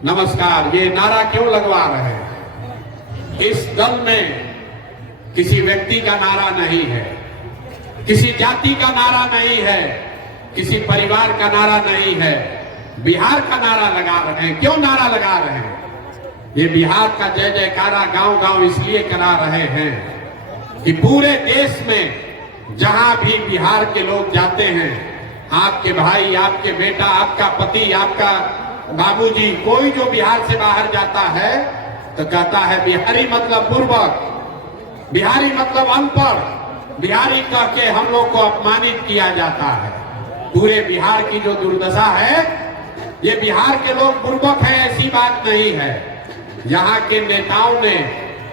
नमस्कार। ये नारा क्यों लगवा रहे हैं? इस दल में किसी व्यक्ति का नारा नहीं है, किसी जाति का नारा नहीं है, किसी परिवार का नारा नहीं है, बिहार का नारा लगा रहे हैं। क्यों नारा लगा रहे हैं? ये बिहार का जय जयकारा गांव गांव इसलिए करा रहे हैं कि पूरे देश में जहां भी बिहार के लोग जाते हैं, आपके भाई, आपके बेटा, आपका पति, आपका बाबूजी, कोई जो बिहार से बाहर जाता है तो कहता है बिहारी मतलब बुर्बक, बिहारी मतलब अनपढ़, बिहारी कह के हम लोग को अपमानित किया जाता है। पूरे बिहार की जो दुर्दशा है, ये बिहार के लोग बुर्बक है ऐसी बात नहीं है। यहाँ के नेताओं ने,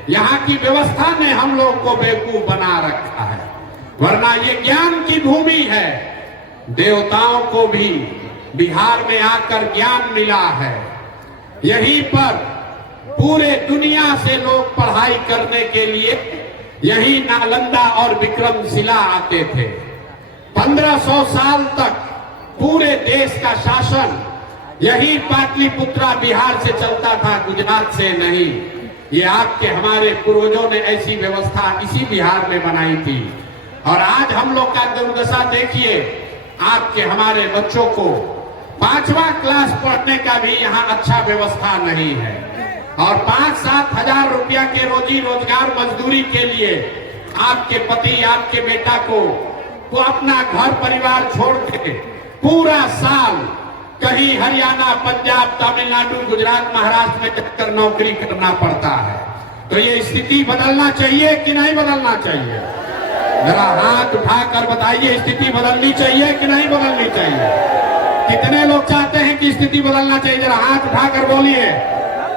यहाँ की व्यवस्था ने हम लोग को बेवकूफ बना रखा है, वरना ये ज्ञान की भूमि है। देवताओं को भी बिहार में आकर ज्ञान मिला है। यहीं पर पूरे दुनिया से लोग पढ़ाई करने के लिए यही नालंदा और विक्रमशिला आते थे। 1500 साल तक पूरे देश का शासन यही पाटलिपुत्रा बिहार से चलता था, गुजरात से नहीं। ये आपके हमारे पूर्वजों ने ऐसी व्यवस्था इसी बिहार में बनाई थी। और आज हम लोग का दुर्दशा देखिए, आपके हमारे बच्चों को 5वां क्लास पढ़ने का भी यहाँ अच्छा व्यवस्था नहीं है। और 5-7 हजार रुपया के रोजी रोजगार मजदूरी के लिए आपके पति, आपके बेटा को अपना घर परिवार छोड़ के पूरा साल कहीं हरियाणा, पंजाब, तमिलनाडु, गुजरात, महाराष्ट्र में जाकर नौकरी करना पड़ता है। तो ये स्थिति बदलना चाहिए कि नहीं बदलना चाहिए? जरा हाथ उठाकर बताइए, स्थिति बदलनी चाहिए कि नहीं बदलनी चाहिए? कितने लोग चाहते हैं कि स्थिति बदलना चाहिए? जरा हाथ उठाकर बोलिए,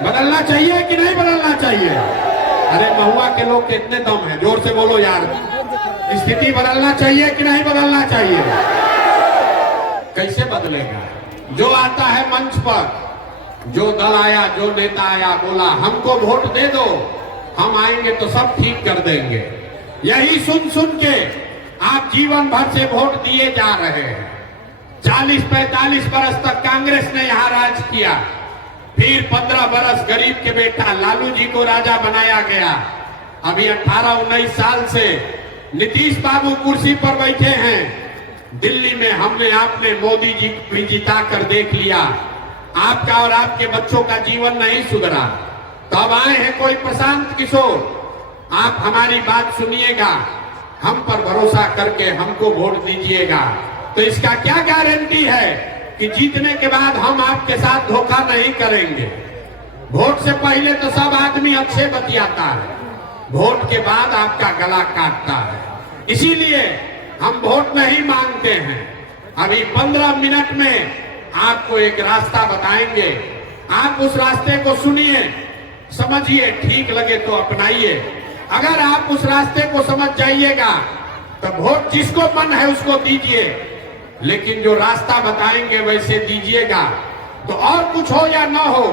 बदलना चाहिए कि नहीं बदलना चाहिए? अरे महुआ के लोग कितने दम है, जोर से बोलो यार। स्थिति बदलना चाहिए कि नहीं बदलना चाहिए? कैसे बदलेगा? जो आता है मंच पर, जो दल आया, जो नेता आया, बोला हमको वोट दे दो, हम आएंगे तो सब ठीक कर देंगे। यही सुन सुन के आप जीवन भर से वोट दिए जा रहे हैं। 40-45 बरस तक कांग्रेस ने यहाँ राज किया, फिर 15 बरस गरीब के बेटा लालू जी को राजा बनाया गया। अभी 18-19 साल से नीतीश बाबू कुर्सी पर बैठे हैं। दिल्ली में हमने आपने मोदी जी को भी जिता कर देख लिया। आपका और आपके बच्चों का जीवन नहीं सुधरा। तो अब आए हैं कोई प्रशांत किशोर, आप हमारी बात सुनिएगा, हम पर भरोसा करके हमको वोट दीजिएगा। तो इसका क्या गारंटी है कि जीतने के बाद हम आपके साथ धोखा नहीं करेंगे? वोट से पहले तो सब आदमी अच्छे बतियाता है, वोट के बाद आपका गला काटता है। इसीलिए हम वोट नहीं मांगते हैं। अभी 15 मिनट में आपको एक रास्ता बताएंगे, आप उस रास्ते को सुनिए, समझिए, ठीक लगे तो अपनाइए। अगर आप उस रास्ते को समझ जाइएगा तो वोट जिसको मन है उसको दीजिए, लेकिन जो रास्ता बताएंगे वैसे दीजिएगा। तो और कुछ हो या ना हो,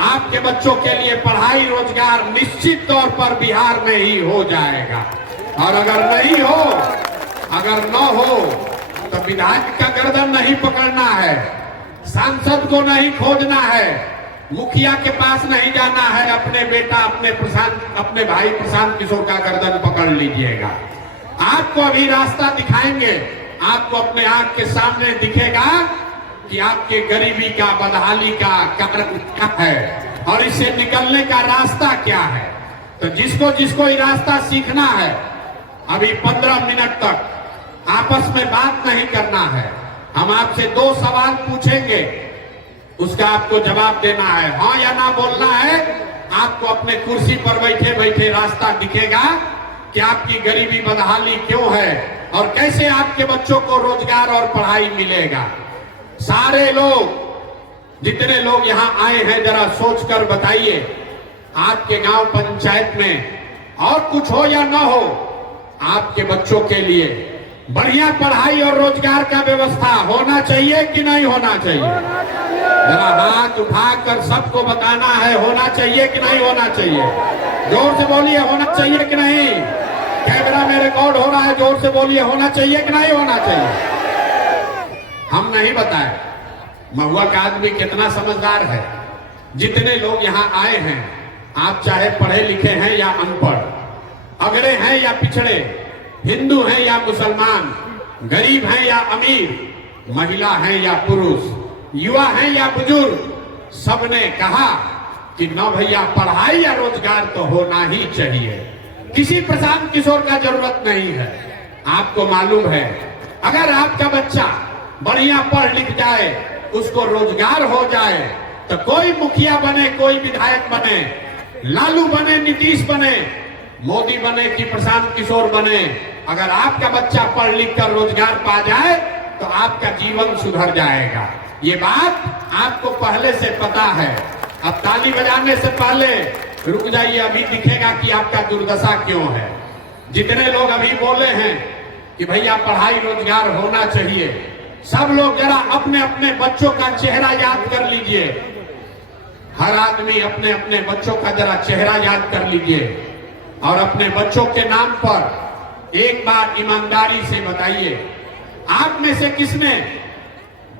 आपके बच्चों के लिए पढ़ाई, रोजगार निश्चित तौर पर बिहार में ही हो जाएगा। और अगर नहीं हो, अगर न हो, तो विधायक का गर्दन नहीं पकड़ना है, सांसद को नहीं खोजना है, मुखिया के पास नहीं जाना है, अपने बेटा, अपने भाई प्रशांत किशोर का गर्दन पकड़ लीजिएगा। आपको अभी रास्ता दिखाएंगे, आपको अपने आंख के सामने दिखेगा कि आपके गरीबी का, बदहाली का कारण क्या है और इससे निकलने का रास्ता क्या है। तो जिसको जिसको ये रास्ता सीखना है, अभी 15 मिनट तक आपस में बात नहीं करना है। हम आपसे 2 सवाल पूछेंगे, उसका आपको जवाब देना है, हाँ या ना बोलना है। आपको अपने कुर्सी पर बैठे बैठे रास्ता दिखेगा कि आपकी गरीबी, बदहाली क्यों है और कैसे आपके बच्चों को रोजगार और पढ़ाई मिलेगा। सारे लोग, जितने लोग यहाँ आए हैं, जरा सोचकर बताइए, आपके गांव पंचायत में और कुछ हो या ना हो, आपके बच्चों के लिए बढ़िया पढ़ाई और रोजगार का व्यवस्था होना चाहिए कि नहीं होना चाहिए? जरा हाथ उठाकर सबको बताना है, होना चाहिए कि नहीं होना चाहिए? जोर से बोलिए, होना चाहिए कि नहीं? कैमरा में रिकॉर्ड हो रहा है, जोर से बोलिए, होना चाहिए कि नहीं होना चाहिए? हम नहीं बताए, महुआ का आदमी कितना समझदार है। जितने लोग यहाँ आए हैं, आप चाहे पढ़े लिखे हैं या अनपढ़, अगड़े हैं या पिछड़े, हिंदू हैं या मुसलमान, गरीब हैं या अमीर, महिला हैं या पुरुष, युवा हैं या बुजुर्ग, सबने कहा कि न भैया पढ़ाई या रोजगार तो होना ही चाहिए। किसी प्रशांत किशोर का जरूरत नहीं है। आपको मालूम है, अगर आपका बच्चा बढ़िया पढ़ लिख जाए, उसको रोजगार हो जाए, तो कोई मुखिया बने, कोई विधायक बने, लालू बने, नीतीश बने, मोदी बने कि प्रशांत किशोर बने, अगर आपका बच्चा पढ़ लिख कर रोजगार पा जाए तो आपका जीवन सुधर जाएगा। ये बात आपको पहले से पता है। अब ताली बजाने से पहले रुक जाइए, अभी दिखेगा कि आपका दुर्दशा क्यों है। जितने लोग अभी बोले हैं कि भैया पढ़ाई रोजगार होना चाहिए, सब लोग जरा अपने अपने बच्चों का चेहरा याद कर लीजिए। हर आदमी अपने अपने बच्चों का जरा चेहरा याद कर लीजिए और अपने बच्चों के नाम पर एक बार ईमानदारी से बताइए, आप में से किसने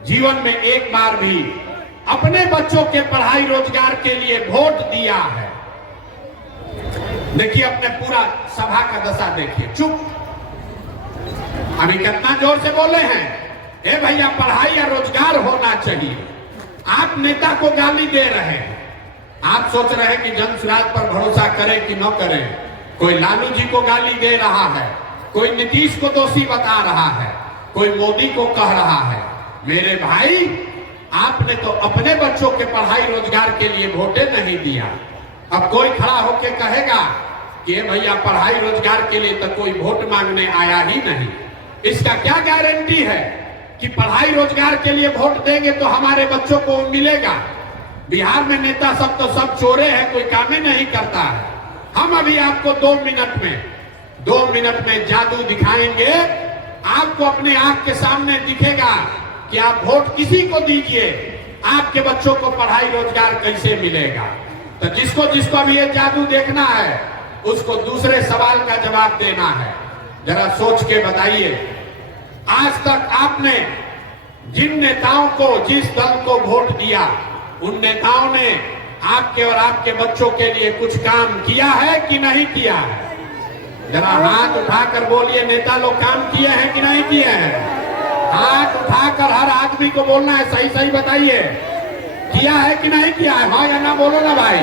जीवन में एक बार भी अपने बच्चों के पढ़ाई रोजगार के लिए वोट दिया है? देखिए, अपने पूरा सभा का दशा देखिए, चुप। अभी कितना जोर से बोले हैं, ए भैया पढ़ाई या रोजगार होना चाहिए। आप नेता को गाली दे रहे हैं। आप सोच रहे हैं कि जनसुराज पर भरोसा करें कि न करें। कोई लालू जी को गाली दे रहा है, कोई नीतीश को दोषी बता रहा है, कोई मोदी को कह रहा है। मेरे भाई, आपने तो अपने बच्चों के पढ़ाई रोजगार के लिए वोटे नहीं दिया। अब कोई खड़ा होकर कहेगा कि भैया पढ़ाई रोजगार के लिए तो कोई वोट मांगने आया ही नहीं। इसका क्या गारंटी है कि पढ़ाई रोजगार के लिए वोट देंगे तो हमारे बच्चों को मिलेगा? बिहार में नेता सब तो सब चोरे हैं, कोई काम ही नहीं करता है। हम अभी आपको 2 मिनट में जादू दिखाएंगे। आपको अपने आंख के सामने दिखेगा कि आप वोट किसी को दीजिए, आपके बच्चों को पढ़ाई रोजगार कैसे मिलेगा। तो जिसको जिसको अभी ये जादू देखना है, उसको दूसरे सवाल का जवाब देना है। जरा सोच के बताइए, आज तक आपने जिन नेताओं को, जिस दल को वोट दिया, उन नेताओं ने आपके और आपके बच्चों के लिए कुछ काम किया है कि नहीं किया है? जरा हाथ उठाकर बोलिए, नेता लोग काम किए हैं कि नहीं किए हैं? हाथ उठाकर हर आदमी को बोलना है, सही सही बताइए, किया है कि नहीं किया है? हाँ या ना बोलो ना भाई,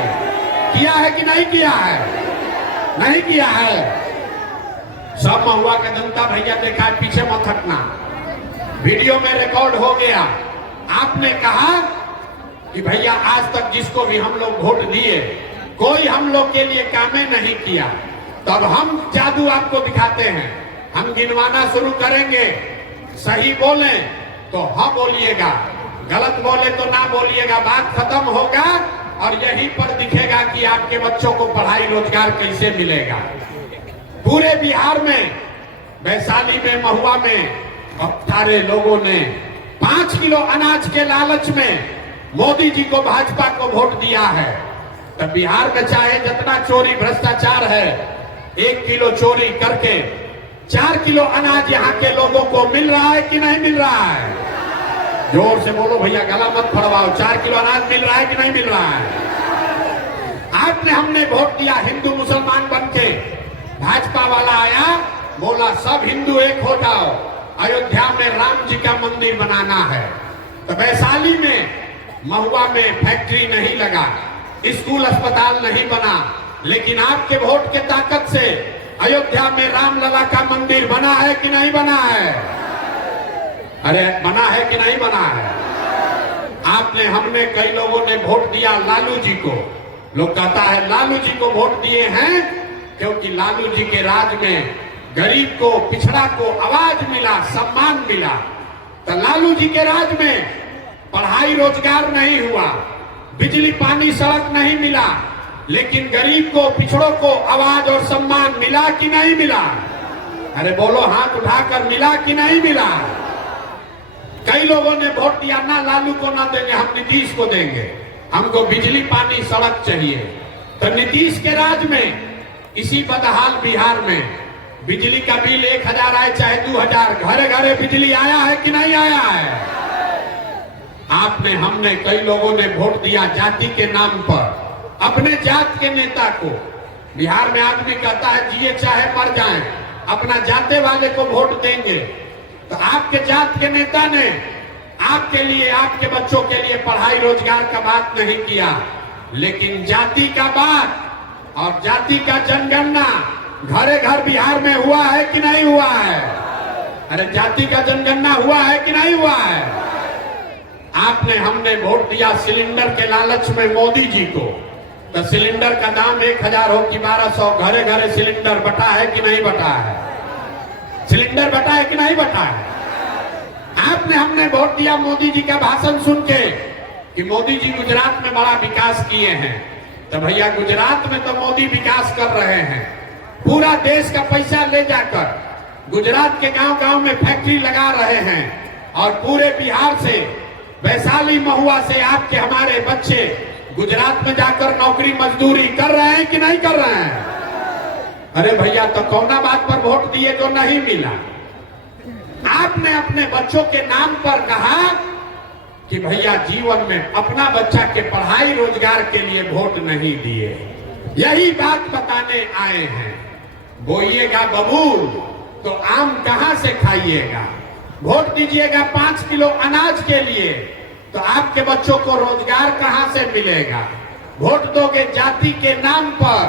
किया है कि नहीं किया है? नहीं किया है। सब महुआ का जनता भैया देखा है, पीछे मत हटना, वीडियो में रिकॉर्ड हो गया। आपने कहा कि भैया आज तक जिसको भी हम लोग वोट दिए, कोई हम लोग के लिए कामें नहीं किया। तब हम जादू आपको दिखाते हैं। हम गिनवाना शुरू करेंगे, सही बोले तो हाँ बोलिएगा, गलत बोले तो ना बोलिएगा। बात खत्म होगा और यहीं पर दिखेगा कि आपके बच्चों को पढ़ाई रोजगार कैसे मिलेगा। पूरे बिहार में, वैशाली में, महुआ में सारे लोगों ने 5 किलो अनाज के लालच में मोदी जी को, भाजपा को वोट दिया है। तब बिहार में चाहे जितना चोरी भ्रष्टाचार है, 1 किलो चोरी करके 4 किलो अनाज यहाँ के लोगों को मिल रहा है कि नहीं मिल रहा है? जोर से बोलो भैया, गला मत फड़वाओ। 4 किलो अनाज मिल रहा है कि नहीं मिल रहा है? आपने, हमने वोट दिया हिंदू मुसलमान बनके, भाजपा वाला आया, बोला सब हिंदू एक हो जाओ, अयोध्या में राम जी का मंदिर बनाना है। तो वैशाली में, महुआ में फैक्ट्री नहीं लगा, स्कूल अस्पताल नहीं बना, लेकिन आपके वोट के ताकत से अयोध्या में रामलला का मंदिर बना है कि नहीं बना है? अरे बना है कि नहीं बना है? आपने, हमने, कई लोगों ने वोट दिया लालू जी को। लोग कहता है लालू जी को वोट दिए हैं क्योंकि लालू जी के राज में गरीब को, पिछड़ा को आवाज मिला, सम्मान मिला। तो लालू जी के राज में पढ़ाई रोजगार नहीं हुआ, बिजली पानी सड़क नहीं मिला, लेकिन गरीब को, पिछड़ों को आवाज और सम्मान मिला कि नहीं मिला? अरे बोलो, हाथ उठाकर, मिला कि नहीं मिला? कई लोगों ने वोट दिया, ना लालू को ना देंगे, हम नीतीश को देंगे, हमको बिजली पानी सड़क चाहिए। तो नीतीश के राज में इसी बदहाल बिहार में बिजली का बिल 1000 आए चाहे 2000, घरे घरे बिजली आया है कि नहीं आया है? आपने हमने कई लोगों ने वोट दिया जाति के नाम पर, अपने जात के नेता को। बिहार में आदमी कहता है जिए चाहे मर जाएं, अपना जाते वाले को वोट देंगे। तो आपके जात के नेता ने आपके लिए, आपके बच्चों के लिए पढ़ाई रोजगार का बात नहीं किया, लेकिन जाति का बात और जाति का जनगणना घरे घर बिहार में हुआ है कि नहीं हुआ है? अरे जाति का जनगणना हुआ है कि नहीं हुआ है? आपने हमने वोट दिया सिलेंडर के लालच में मोदी जी को, तो सिलेंडर का दाम 1000 हो कि 1200, घरे घरे सिलेंडर बटा है कि नहीं बटा है? सिलेंडर बटा है कि नहीं बटा है? आपने हमने वोट दिया मोदी जी का भाषण सुन के कि मोदी जी गुजरात में बड़ा विकास किए हैं। तो भैया गुजरात में तो मोदी विकास कर रहे हैं, पूरा देश का पैसा ले जाकर गुजरात के गांव गांव में फैक्ट्री लगा रहे हैं, और पूरे बिहार से, वैशाली महुआ से आपके हमारे बच्चे गुजरात में जाकर नौकरी मजदूरी कर रहे हैं कि नहीं कर रहे हैं? अरे भैया तो कौना बात पर वोट दिए जो नहीं मिला? आपने अपने बच्चों के नाम पर कहा कि भैया जीवन में अपना बच्चा के पढ़ाई रोजगार के लिए वोट नहीं दिए। यही बात बताने आए हैं। बोइएगा बबूल तो आम कहां से खाइएगा? वोट दीजिएगा 5 किलो अनाज के लिए, तो आपके बच्चों को रोजगार कहां से मिलेगा? वोट दोगे जाति के नाम पर,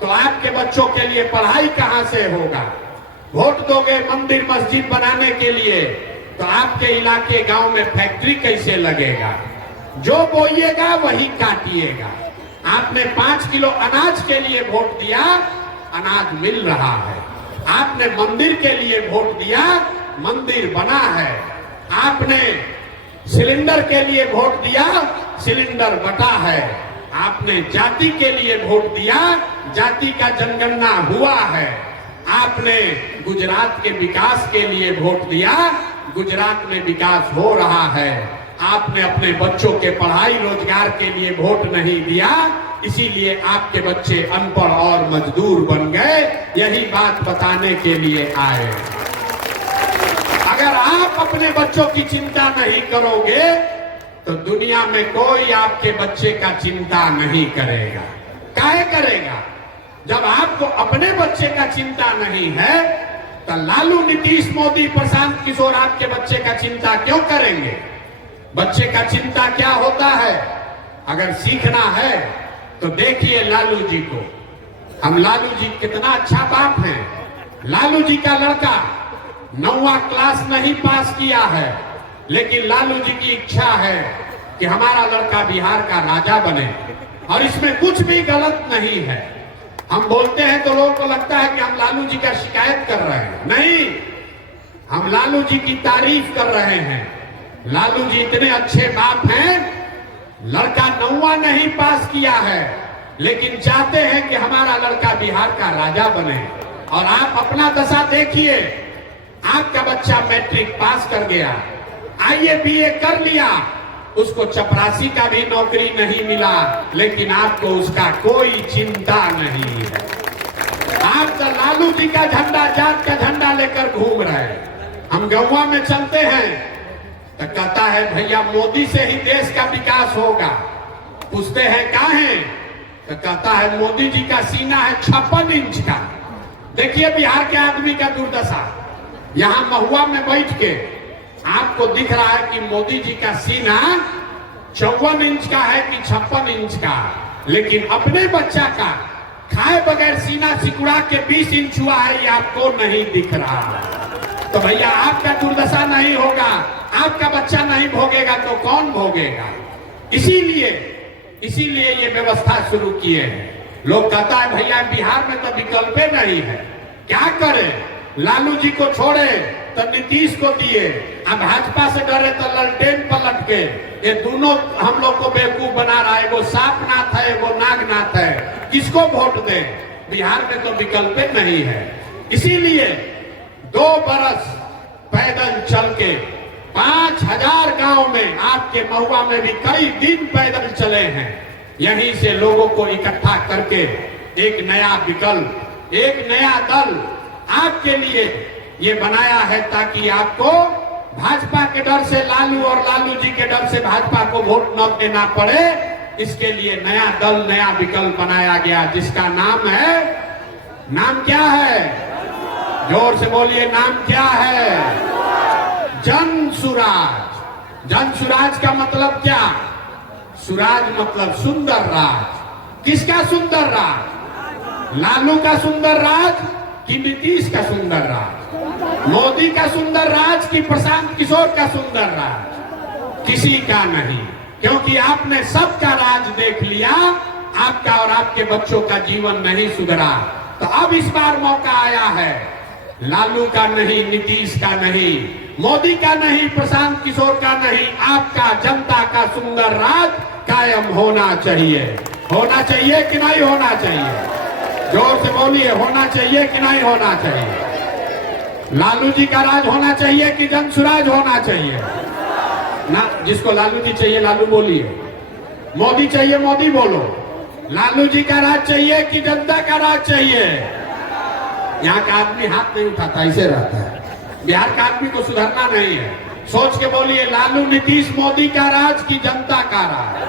तो आपके बच्चों के लिए पढ़ाई कहां से होगा? वोट दोगे मंदिर मस्जिद बनाने के लिए, तो आपके इलाके गांव में फैक्ट्री कैसे लगेगा? जो बोइएगा वही काटिएगा। आपने 5 किलो अनाज के लिए वोट दिया, अनाज मिल रहा है। आपने मंदिर के लिए वोट दिया, मंदिर बना है। आपने सिलेंडर के लिए वोट दिया, सिलेंडर बटा है। आपने जाति के लिए वोट दिया, जाति का जनगणना हुआ है। आपने गुजरात के विकास के लिए वोट दिया, गुजरात में विकास हो रहा है। आपने अपने बच्चों के पढ़ाई रोजगार के लिए वोट नहीं दिया, इसीलिए आपके बच्चे अनपढ़ और मजदूर बन गए। यही बात बताने के लिए आए। अगर आप अपने बच्चों की चिंता नहीं करोगे तो दुनिया में कोई आपके बच्चे का चिंता नहीं करेगा। काहे करेगा? जब आपको अपने बच्चे का चिंता नहीं है तो लालू, नीतीश, मोदी, प्रशांत किशोर आपके बच्चे का चिंता क्यों करेंगे? बच्चे का चिंता क्या होता है? अगर सीखना है तो देखिए लालू जी को। हम लालू जी कितना अच्छा बाप हैं। लालू जी का लड़का 9वां क्लास नहीं पास किया है, लेकिन लालू जी की इच्छा है कि हमारा लड़का बिहार का राजा बने, और इसमें कुछ भी गलत नहीं है। हम बोलते हैं तो लोगों को लगता है कि हम लालू जी का शिकायत कर रहे हैं। नहीं, हम लालू जी की तारीफ कर रहे हैं। लालू जी इतने अच्छे बाप हैं, लड़का 9वां नहीं पास किया है, लेकिन चाहते हैं कि हमारा लड़का बिहार का राजा बने। और आप अपना दशा देखिए, आपका बच्चा मैट्रिक पास कर गया, आईए बीए कर लिया, उसको चपरासी का भी नौकरी नहीं मिला, लेकिन आपको उसका कोई चिंता नहीं है। आप तो लालू जी का झंडा, जात का झंडा लेकर घूम रहे हैं। हम गौवा में चलते हैं तो कहता है भैया मोदी से ही देश का विकास होगा। पूछते हैं काहे? तो कहता है मोदी जी का सीना है 56 इंच का। देखिए बिहार के आदमी का दुर्दशा। यहाँ महुआ में बैठ के आपको दिख रहा है कि मोदी जी का सीना 54 इंच का है कि 56 इंच का, लेकिन अपने बच्चा का खाए बगैर सीना सिकुड़ा के 20 इंच हुआ है, ये आपको नहीं दिख रहा। तो भैया आपका दुर्दशा नहीं होगा, आपका बच्चा नहीं भोगेगा तो कौन भोगेगा? इसीलिए ये व्यवस्था शुरू किए हैं। लोग कहता है भैया बिहार में तो विकल्प नहीं है, क्या करें? लालू जी को छोड़े तो नीतीश को दिए, अब भाजपा से डरे तो ललटेन पलट के। ये दोनों हम लोग को बेवकूफ बना रहा है। वो सांपनाथ है, वो नागनाथ है, किसको वोट दें? बिहार में तो विकल्प नहीं है। इसीलिए 2 बरस पैदल चल के 5000 गांव में, आपके महुआ में भी कई दिन पैदल चले हैं। यहीं से लोगों को इकट्ठा करके एक नया विकल्प, एक नया दल आपके लिए ये बनाया है, ताकि आपको भाजपा के डर से लालू और लालू जी के डर से भाजपा को वोट न देना पड़े, इसके लिए नया दल, नया विकल्प बनाया गया, जिसका नाम है, नाम क्या है? जोर से बोलिए, नाम क्या है? जन सुराज। जन सुराज का मतलब क्या? सुराज मतलब सुंदर राज। किसका सुंदर राज? लालू का सुंदर राज कि नीतीश का सुंदर राज? मोदी का सुंदर राज कि प्रशांत किशोर का सुंदर राज? किसी का नहीं, क्योंकि आपने सबका राज देख लिया, आपका और आपके बच्चों का जीवन नहीं सुधरा। तो अब इस बार मौका आया है, लालू का नहीं, नीतीश का नहीं, मोदी का नहीं, प्रशांत किशोर का नहीं, आपका जनता का सुंदर राज कायम होना चाहिए। होना चाहिए कि नहीं होना चाहिए? जोर से बोलिए, होना चाहिए कि नहीं होना चाहिए? लालू जी का राज होना चाहिए कि जनसुराज होना चाहिए? ना, जिसको लालू जी चाहिए लालू बोलिए, मोदी चाहिए मोदी बोलो। लालू जी का राज चाहिए कि जनता का राज चाहिए? यहाँ का आदमी हाथ नहीं उठाता, ऐसे रहता है। बिहार का आदमी को सुधरना नहीं है। सोच के बोलिए, लालू नीतीश मोदी का राज कि जनता का राज?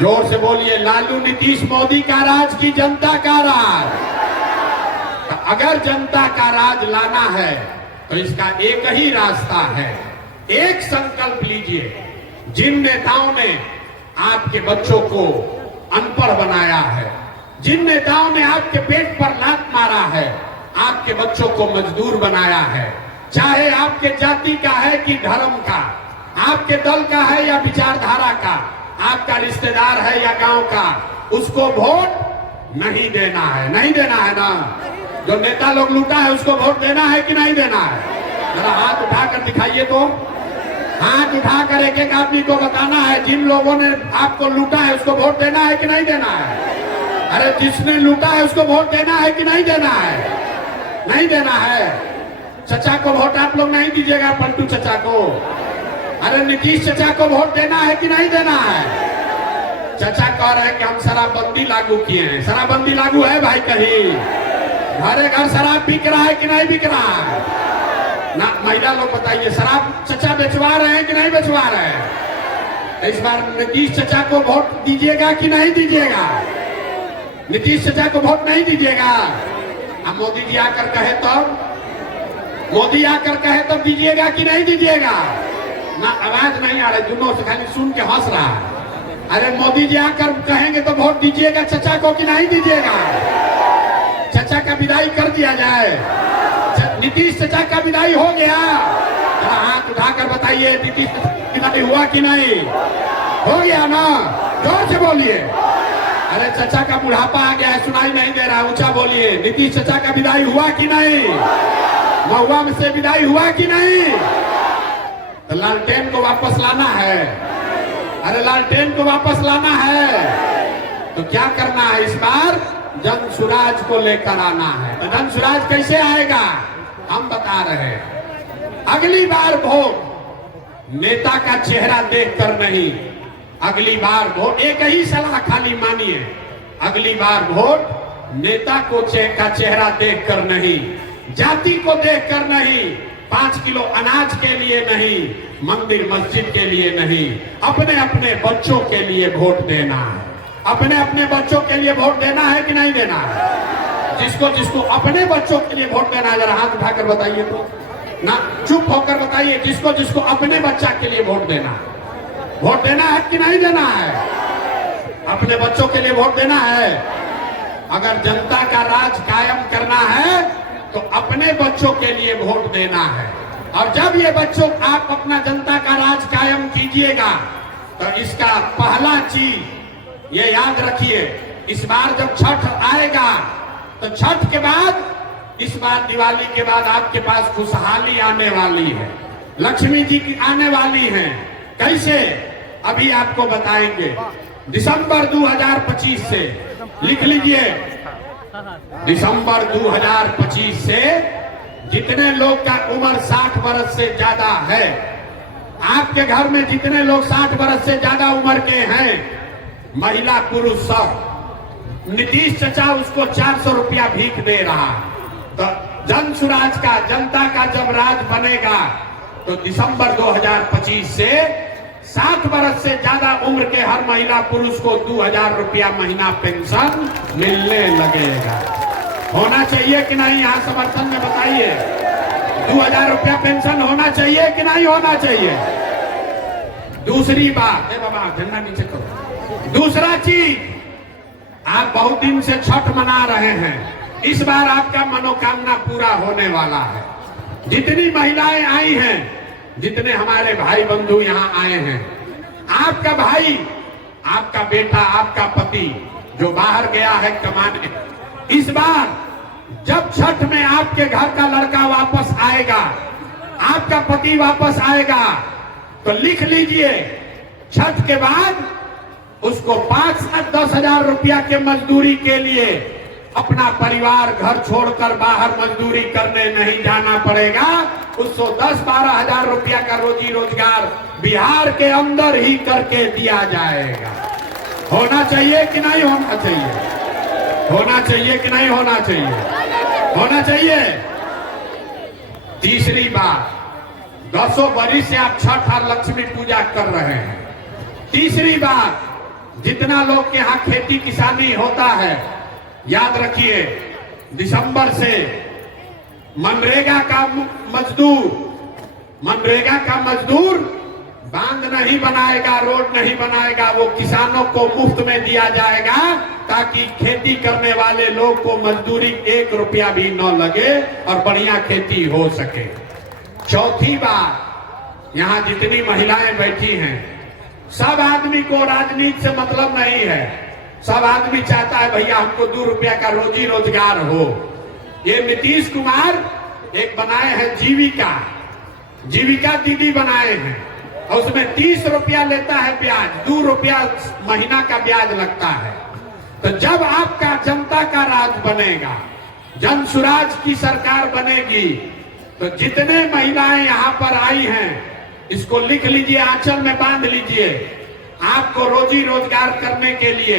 जोर से बोलिए, लालू नीतीश मोदी का राज कि जनता का राज? तो अगर जनता का राज लाना है तो इसका एक ही रास्ता है। एक संकल्प लीजिए, जिन नेताओं ने आपके बच्चों को अनपढ़ बनाया है, जिन नेताओं ने आपके पेट पर लात मारा है, आपके बच्चों को मजदूर बनाया है, चाहे आपके जाति का है कि धर्म का, आपके दल का है या विचारधारा का, आपका रिश्तेदार है या गांव का, उसको वोट नहीं देना है। नहीं देना है ना? जो नेता लोग लूटा है उसको वोट देना है कि नहीं देना है? जरा हाथ उठाकर दिखाइए तो। हाथ उठाकर एक एक आदमी को बताना है, जिन लोगों ने आपको लूटा है उसको वोट देना है कि नहीं देना है? अरे जिसने लूटा है उसको वोट देना है कि नहीं देना है? नहीं देना है। चचा को वोट आप लोग नहीं दीजिएगा, पलटू चचा को। अरे नीतीश चचा को वोट देना है कि नहीं देना है? चचा कह रहे हैं कि हम शराबबंदी लागू किए हैं। शराबबंदी लागू है भाई कहीं? घरे घर शराब बिक रहा है कि नहीं बिक रहा है? ना, महिला लोग बताइए, शराब चचा बेचवा रहे हैं कि नहीं बेचवा रहे हैं? इस बार नीतीश चचा को वोट दीजिएगा कि नहीं दीजिएगा? नीतीश चचा को वोट नहीं दीजिएगा? अब मोदी जी आकर कहे तो, मोदी आकर कहे तो दीजिएगा कि नहीं दीजिएगा? ना, आवाज नहीं आ रही, दोनों से खाली सुन के हंस रहा है। अरे मोदी जी आकर कहेंगे तो वोट दीजिएगा चचा को कि नहीं दीजिएगा? चचा का विदाई कर दिया जाए। नीतीश चचा का विदाई हो गया? हाथ उठाकर बताइए, नीतीश चचा का विदाई हुआ कि नहीं? हो गया ना? जोर से बोलिए। अरे चचा का बुढ़ापा आ गया है, सुनाई नहीं दे रहा, ऊंचा बोलिए। नीतीश चचा का विदाई हुआ कि नहीं? महुआ में से विदाई हुआ कि नहीं? तो लालटेन को वापस लाना है। अरे लालटेन को वापस लाना है तो क्या करना है? इस बार जन सुराज को लेकर आना है। तो जन सुराज कैसे आएगा हम बता रहे हैं। अगली बार वोट नेता का चेहरा देखकर नहीं, अगली बार वोट, एक ही सलाह खाली मानिए, अगली बार वोट नेता को का चेहरा देखकर नहीं, जाति को देखकर नहीं, 5 किलो अनाज के लिए नहीं, मंदिर मस्जिद के लिए नहीं, अपने अपने बच्चों के लिए वोट देना है। अपने अपने बच्चों के लिए वोट देना है कि नहीं देना है? जिसको जिसको अपने बच्चों के लिए वोट देना है, जरा हाथ उठाकर बताइए तो। ना, चुप होकर बताइए, जिसको जिसको अपने बच्चा के लिए वोट देना है। वोट देना है कि नहीं देना है? अपने बच्चों के लिए वोट देना है। अगर जनता का राज कायम करना है तो अपने बच्चों के लिए वोट देना है। और जब ये बच्चों, आप अपना जनता का राज कायम कीजिएगा तो इसका पहला चीज ये याद रखिए, इस बार जब छठ आएगा तो छठ के बाद, इस बार दिवाली के बाद आपके पास खुशहाली आने वाली है, लक्ष्मी जी की आने वाली है। कैसे? अभी आपको बताएंगे। दिसंबर 2025 से, लिख लीजिए, दिसंबर 2025 से जितने लोग का उम्र 60 वर्ष से ज्यादा है, आपके घर में जितने लोग 60 वर्ष से ज्यादा उम्र के हैं, महिला पुरुष सब, नीतीश चचा उसको 400 रुपया भीख दे रहा। तो जन सुराज का, जनता का जब राज बनेगा तो दिसंबर 2025 से 60 वर्ष से ज्यादा उम्र के हर महिला पुरुष को 2000 रुपया महीना पेंशन मिलने लगेगा। होना चाहिए कि नहीं? यहाँ समर्थन में बताइए। 2000 रुपया पेंशन होना चाहिए कि नहीं होना चाहिए? दूसरी बात, बाबा झंडा नीचे करो। दूसरा चीज, आप बहुत दिन से छठ मना रहे हैं, इस बार आपका मनोकामना पूरा होने वाला है। जितनी महिलाएं आई हैं, जितने हमारे भाई बंधु यहाँ आए हैं, आपका भाई, आपका बेटा, आपका पति जो बाहर गया है कमाने, इस बार जब छठ में आपके घर का लड़का वापस आएगा, आपका पति वापस आएगा, तो लिख लीजिए छठ के बाद उसको 5 से 10,000 रुपया के मजदूरी के लिए अपना परिवार घर छोड़कर बाहर मजदूरी करने नहीं जाना पड़ेगा। उसको 10-12 हजार रुपया का रोजी रोजगार बिहार के अंदर ही करके दिया जाएगा। होना चाहिए कि नहीं होना चाहिए? होना चाहिए कि नहीं होना चाहिए? होना चाहिए। तीसरी बात, 10 बरिस से आप छठ और लक्ष्मी पूजा कर रहे हैं। तीसरी बात, जितना लोग के यहाँ खेती किसानी होता है, याद रखिए दिसंबर से मनरेगा का मजदूर बांध नहीं बनाएगा, रोड नहीं बनाएगा, वो किसानों को मुफ्त में दिया जाएगा ताकि खेती करने वाले लोग को मजदूरी 1 रुपया भी न लगे और बढ़िया खेती हो सके। चौथी बात, यहाँ जितनी महिलाएं बैठी हैं, सब आदमी को राजनीति से मतलब नहीं है। सब आदमी चाहता है भैया हमको 2 रुपया का रोजी रोजगार हो। ये नीतीश कुमार एक बनाए हैं जीविका दीदी बनाए हैं, और उसमें 30 रुपया लेता है ब्याज, 2 रुपया महीना का ब्याज लगता है। तो जब आपका जनता का राज बनेगा, जन सुराज की सरकार बनेगी, तो जितने महिलाएं यहाँ पर आई हैं, इसको लिख लीजिए, आंचल में बांध लीजिए। आपको रोजी रोजगार करने के लिए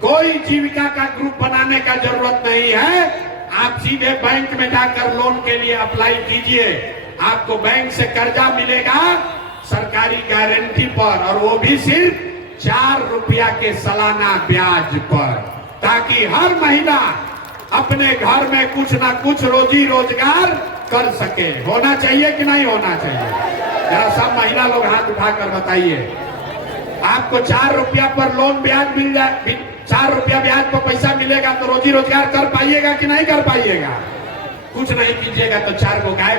कोई जीविका का ग्रुप बनाने का जरूरत नहीं है। आप सीधे बैंक में जाकर लोन के लिए अप्लाई कीजिए, आपको बैंक से कर्जा मिलेगा सरकारी गारंटी पर, और वो भी सिर्फ 4 रुपया के सालाना ब्याज पर, ताकि हर महिला अपने घर में कुछ ना कुछ रोजी रोजगार कर सके। होना चाहिए कि नहीं होना चाहिए? जरा सब महिला लोग हाथ उठाकर बताइए। आपको 4 रुपया पर लोन ब्याज मिल जाए, 4 रुपया ब्याज पर पैसा मिलेगा, तो रोजी रोजगार कर पाइएगा कि नहीं कर पाइएगा? कुछ नहीं कीजिएगा तो 4 को गाय